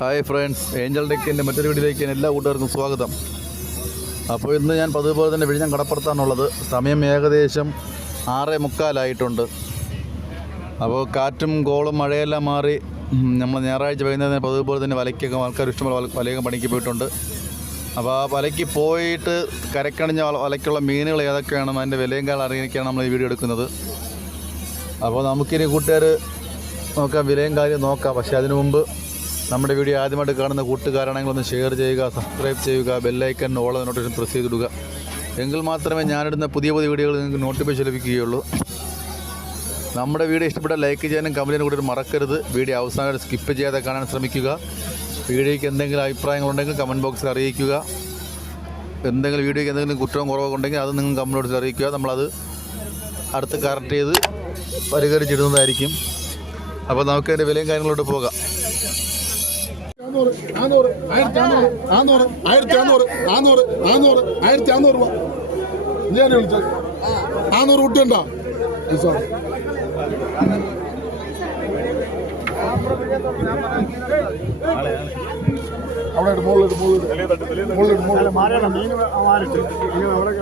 Hi friends Angel ഡെക്കിന്റെ മറ്റൊരു വീട്ടിലേക്ക് എല്ലാ കൂട്ടുകാർക്കും സ്വാഗതം. അപ്പോൾ ഇന്ന് ഞാൻ പതിവ് പോലെ തന്നെ വിഴിഞ്ഞം കടപ്പുറത്താണുള്ളത്. സമയം ഏകദേശം ആറേ മുക്കാലായിട്ടുണ്ട്. അപ്പോൾ കാറ്റും കോളും മഴയെല്ലാം മാറി നമ്മൾ ഞായറാഴ്ച വൈകുന്നേരം പതിവ് പോലെ തന്നെ വലയ്ക്കൊക്കെ ആൾക്കാർ ഇഷ്ടമുള്ള വലയൊക്കെ പണിക്ക് പോയിട്ടുണ്ട്. അപ്പോൾ ആ വലയ്ക്ക് പോയിട്ട് കരക്കണിഞ്ഞ വലയ്ക്കുള്ള മീനുകൾ ഏതൊക്കെയാണ് അതിന്റെ വിലയും കാലം അറിയാനൊക്കെയാണ് നമ്മൾ ഈ വീഡിയോ എടുക്കുന്നത്. അപ്പോൾ നമുക്കിനി കൂട്ടുകാർ നോക്കാം വിലയും കാര്യം നോക്കാം. പക്ഷേ അതിനു മുമ്പ് നമ്മുടെ വീഡിയോ ആദ്യമായിട്ട് കാണുന്ന കൂട്ടുകാരാണെങ്കിൽ ഒന്ന് ഷെയർ ചെയ്യുക സബ്സ്ക്രൈബ് ചെയ്യുക ബെല്ലൈക്കൻ ഓൾ നോട്ടിഫിക്കേഷൻ പ്രസ് ചെയ്തിടുക. എങ്കിൽ മാത്രമേ ഞാനിടുന്ന പുതിയ പുതിയ വീഡിയോകൾ നിങ്ങൾക്ക് നോട്ടിഫിക്കേഷൻ ലഭിക്കുകയുള്ളൂ. നമ്മുടെ വീഡിയോ ഇഷ്ടപ്പെട്ട ലൈക്ക് ചെയ്യാനും കമന്റിനും കൂടി മറക്കരുത്. വീഡിയോ അവസാനം സ്കിപ്പ് ചെയ്യാതെ കാണാൻ ശ്രമിക്കുക. വീഡിയോയ്ക്ക് എന്തെങ്കിലും അഭിപ്രായങ്ങളുണ്ടെങ്കിൽ കമന്റ് ബോക്സിൽ അറിയിക്കുക. എന്തെങ്കിലും വീഡിയോയ്ക്ക് എന്തെങ്കിലും കുറ്റവും കുറവൊക്കെ ഉണ്ടെങ്കിൽ അത് നിങ്ങൾ കമന്റ് ബോക്സിൽ അറിയിക്കുക. നമ്മളത് അടുത്ത് കറക്റ്റ് ചെയ്ത് പരിഹരിച്ചിടുന്നതായിരിക്കും. അപ്പോൾ നമുക്ക് അതിന്റെ വിലയും കാര്യങ്ങളോട്ട് പോകാം. നാനൂറ് നാനൂറ് ആയിരത്തി അഞ്ഞൂറ് നാനൂറ് ആയിരത്തി അഞ്ഞൂറ് നാനൂറ് നാനൂറ് ആയിരത്തി അഞ്ഞൂറ് രൂപ ഞാൻ വിളിച്ചത് നാനൂറ് കുട്ടിയുണ്ടോ? സോറി അവിടെ മുകളിൽ മുകളിൽ മുകളിൽ മുകളിൽ മാറിയാണ് മീൻ മാറിയിട്ട് അവിടെ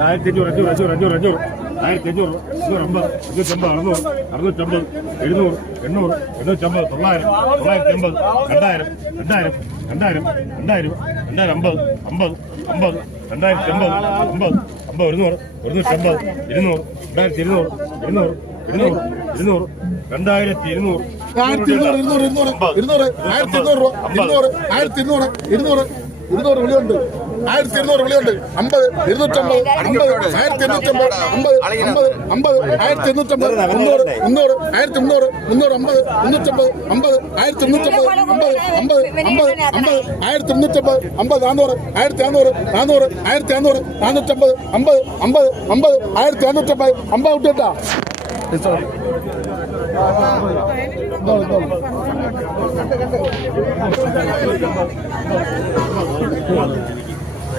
ആയിരത്തി അഞ്ഞൂറ് അഞ്ഞൂറ് അഞ്ഞൂറ് അഞ്ഞൂറ് അഞ്ഞൂറ്. ആയിരത്തി അഞ്ഞൂറ് അഞ്ഞൂറ് അമ്പത് അഞ്ഞൂറ്റമ്പത് അറുന്നൂറ് അറുന്നൂറ്റമ്പത് എഴുന്നൂറ് എണ്ണൂറ് എണ്ണൂറ്റമ്പത് തൊള്ളായിരം തൊള്ളായിരത്തി അമ്പത് രണ്ടായിരം രണ്ടായിരം രണ്ടായിരം രണ്ടായിരം രണ്ടായിരം അമ്പത് അമ്പത് അമ്പത് രണ്ടായിരത്തി അമ്പത് അമ്പത് അമ്പത് ഒരുന്നൂറ് ഒരുന്നൂറ്റമ്പത് ഇരുന്നൂറ് രണ്ടായിരത്തി ഇരുന്നൂറ് ഇരുന്നൂറ് ഇരുന്നൂറ് ഇരുന്നൂറ് രണ്ടായിരത്തി ഇരുന്നൂറ് ആയിരത്തി ഇരുന്നൂറ് ഇരുന്നൂറ് ഇരുന്നൂറ് ഇരുന്നൂറ് ആയിരത്തി ഇരുന്നൂറ് ഇരുന്നൂറ് ആയിരത്തി ഇരുന്നൂറ് ഇരുന്നൂറ് ഇരുന്നൂറ് വിളിയുണ്ട് ആയിരത്തി ഇരുന്നൂറ് വിളിയുണ്ട്. അമ്പത് ഇരുന്നൂറ്റമ്പത് അമ്പത് ആയിരത്തി ഇരുന്നൂറ്റമ്പത് അമ്പത് അമ്പത് അമ്പത് ആയിരത്തി ഇരുന്നൂറ്റമ്പത് മുന്നൂറ് മുന്നൂറ് ആയിരത്തി മുന്നൂറ് മുന്നൂറ് അമ്പത് മുന്നൂറ്റമ്പത് അമ്പത് ആയിരത്തി മുന്നൂറ്റമ്പത് അമ്പത് അമ്പത് അമ്പത് അമ്പത് ആയിരത്തി മുന്നൂറ്റമ്പത് അമ്പത് നാനൂറ് ആയിരത്തി നാനൂറ് നാനൂറ് ആയിരത്തി നാനൂറ് നാനൂറ്റമ്പത് അമ്പത് അമ്പത് അമ്പത് ആയിരത്തി നാനൂറ്റമ്പത് അമ്പത് വിട്ടിട്ടാ ആയിരത്തി അഞ്ഞൂറ്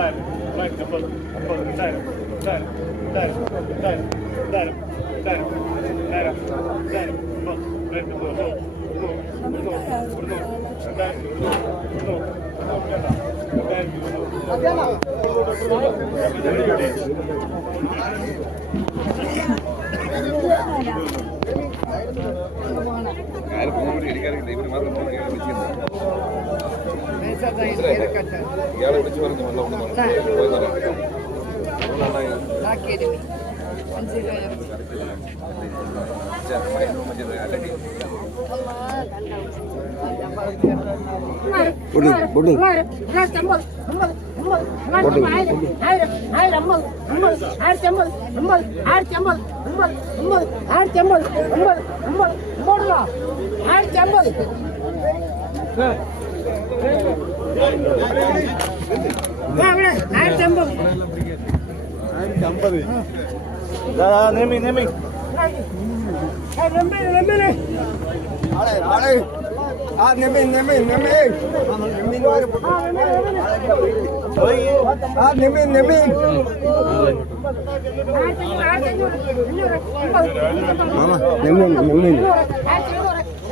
തൊള്ളായിരം തൊള്ളായിരത്തി അമ്പത് അമ്പത് രണ്ടായിരം രണ്ടായിരം രണ്ടായിരം രണ്ടായിരം രണ്ടായിരം രണ്ടായിരം രണ്ടായിരം രണ്ടായിരം അമ്പത് രണ്ടായിരത്തി അമ്പത് ഇരുന്നൂറ് ഇരുന്നൂറ് ഇരുന്നൂറ് രണ്ടായിരത്തി ഇരുന്നൂറ് ഇരുന്നൂറ് രണ്ടായിരത്തി ഇയാളെ വിളിച്ചു പറഞ്ഞു വന്ന ആയിരത്തി അമ്പത് അമ്പത് ആയിരത്തി അമ്പത് അമ്പത് അമ്പത് ആയിരത്തി അമ്പത് അമ്പത് അമ്പത് അമ്പത് ആയിരത്തി അമ്പത് ആയിരത്തി അമ്പത് ആയിരത്തി അമ്പത് നിയമി നിയമി ആ നിയമി നിയമി നിയമി ആ നിയമി നിയമി നിയമി നിയമി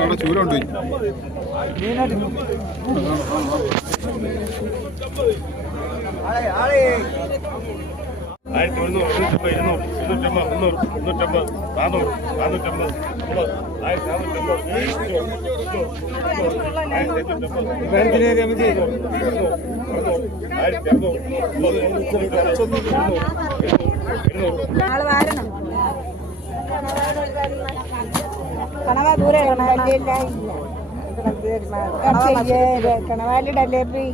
തൊള്ളായിരം അവിടെ ചൂലുണ്ട് ആയിരത്തി ഒരുന്നൂറ് ഇരുന്നൂറ്റമ്പത് ഇരുന്നൂറ് ഇരുന്നൂറ്റമ്പത് മുന്നൂറ് മുന്നൂറ്റമ്പത് നാനൂറ് നാനൂറ്റമ്പത് അമ്പത് ആയിരത്തി നാനൂറ്റമ്പത് ആയിരത്തി ആയിരത്തി നാളെ വാരണം. കണവ ദൂരെ കണവല്ല കണവാലി ഡെലിവറി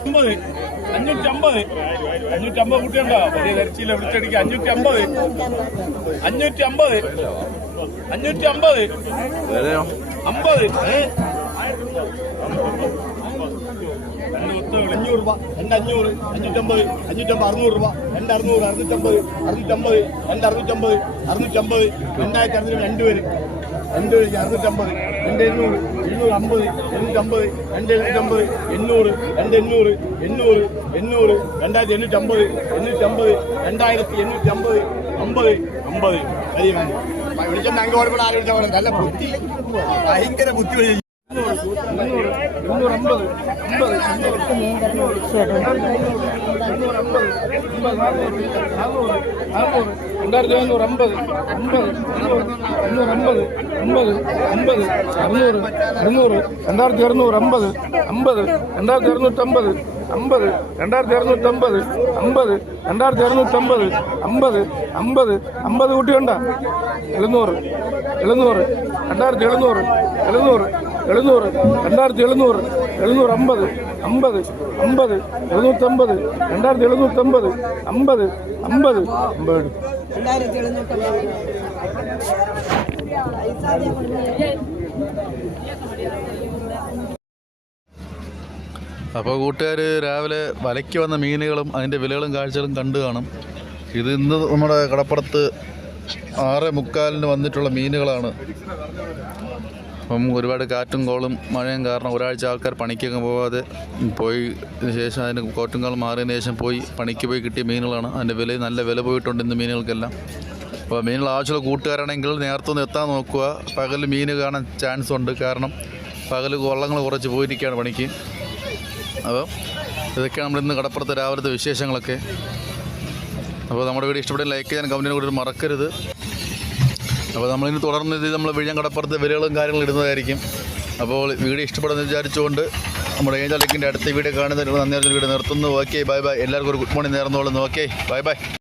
അമ്പത് അഞ്ഞൂറ്റമ്പത് അഞ്ഞൂറ്റമ്പത്. കുട്ടിയുണ്ടോ വലിയ വിളിച്ചടിക്കുക അഞ്ഞൂറ്റി അമ്പത് അഞ്ഞൂറ്റി അമ്പത് അഞ്ഞൂറ് രൂപ രണ്ട് അഞ്ഞൂറ് അഞ്ഞൂറ്റമ്പത് അഞ്ഞൂറ്റമ്പത് അറുന്നൂറ് രൂപ രണ്ട് അറുന്നൂറ് അറുന്നൂറ്റമ്പത് അറുന്നൂറ്റമ്പത് രണ്ട് അറുന്നൂറ്റമ്പത് അറുന്നൂറ്റമ്പത് രണ്ടായിരത്തി അറുന്നൂറ് രണ്ട് പേര് രണ്ട് അറുന്നൂറ്റമ്പത് രണ്ട് എണ്ണൂറ് എണ്ണൂറ് അമ്പത് എണ്ണൂറ്റമ്പത് രണ്ട് എണ്ണൂറ്റമ്പത് എണ്ണൂറ് രണ്ട് എണ്ണൂറ് എണ്ണൂറ് എണ്ണൂറ് രണ്ടായിരത്തി എണ്ണൂറ്റമ്പത് എണ്ണൂറ്റമ്പത് രണ്ടായിരത്തി എണ്ണൂറ്റമ്പത് അമ്പത് അമ്പത് വിളിച്ചോണ്ട് ആരും വിളിച്ചാൽ പോലെ നല്ല ബുദ്ധി ഭയങ്കര ബുദ്ധി രണ്ടായിരത്തി അറുന്നൂറ് അമ്പത് അമ്പത് രണ്ടായിരത്തി അറുന്നൂറ് അമ്പത് അമ്പത് രണ്ടായിരത്തി അറുന്നൂറ്റമ്പത് അമ്പത് രണ്ടായിരത്തി അറുന്നൂറ്റമ്പത് അമ്പത് രണ്ടായിരത്തി അറുന്നൂറ്റമ്പത് അമ്പത് അമ്പത് അമ്പത് കുട്ടിയുണ്ട എഴുന്നൂറ് എഴുന്നൂറ് രണ്ടായിരത്തി എഴുന്നൂറ് എഴുന്നൂറ് എഴുന്നൂറ് രണ്ടായിരത്തി എഴുന്നൂറ് എഴുന്നൂറ് അമ്പത് അമ്പത് അമ്പത് എഴുന്നൂറ്റമ്പത് രണ്ടായിരത്തി എഴുന്നൂറ്റമ്പത് അമ്പത് അമ്പത് അമ്പത് രണ്ടായിരത്തി എഴുന്നൂറ്റമ്പത് അപ്പോൾ കൂട്ടുകാർ രാവിലെ വലയ്ക്ക് വന്ന മീനുകളും അതിന്റെ വിലകളും കാഴ്ചകളും കണ്ടു കാണും. ഇത് ഇന്ന് നമ്മുടെ കടപ്പുറത്ത് ആറ് മുക്കാലിന് വന്നിട്ടുള്ള മീനുകളാണ്. അപ്പം ഒരുപാട് കാറ്റും കോളും മഴയും കാരണം ഒരാഴ്ച ആൾക്കാർ പണിക്കൊക്കെ പോകാതെ പോയി ശേഷം അതിന് കോറ്റും കാളും മാറിയതിന് ശേഷം പോയി പണിക്ക് പോയി കിട്ടിയ മീനുകളാണ്. അതിന്റെ വില നല്ല വില പോയിട്ടുണ്ട് ഇന്ന് മീനുകൾക്കെല്ലാം. അപ്പോൾ മീനുകൾ ആവശ്യമുള്ള കൂട്ടുകാരാണെങ്കിൽ നേരത്തെ ഒന്ന് എത്താൻ നോക്കുക. പകൽ മീൻ കാണാൻ ചാൻസ് ഉണ്ട് കാരണം പകൽ വള്ളങ്ങൾ കുറച്ച് പോയിരിക്കുകയാണ് പണിക്ക്. അപ്പോൾ ഇതൊക്കെയാണ് നമ്മൾ ഇന്ന് കടപ്പുറത്തെ രാവിലത്തെ വിശേഷങ്ങളൊക്കെ. അപ്പോൾ നമ്മുടെ വീഡിയോ ഇഷ്ടപ്പെടുന്ന ലൈക്ക് ചെയ്യാൻ കമന്റിന് കൂടി മറക്കരുത്. അപ്പോൾ നമ്മളിനി തുടർന്ന് ഇത് നമ്മൾ വിഴിഞ്ഞം കടപ്പുറത്ത് വിലകളും കാര്യങ്ങളും ഇടുന്നതായിരിക്കും. അപ്പോൾ വീഡിയോ ഇഷ്ടപ്പെടുന്ന വിചാരിച്ചുകൊണ്ട് നമ്മുടെ ഏഞ്ചൽ ലെക്കിന്റെ അടുത്ത വീഡിയോ കാണുന്നതിനുള്ള നന്ദി വീഡിയോ നിർത്തുന്നു. Okay bye bye. എല്ലാവർക്കും ഒരു good morning നേർന്നോളുന്നു. Okay bye bye.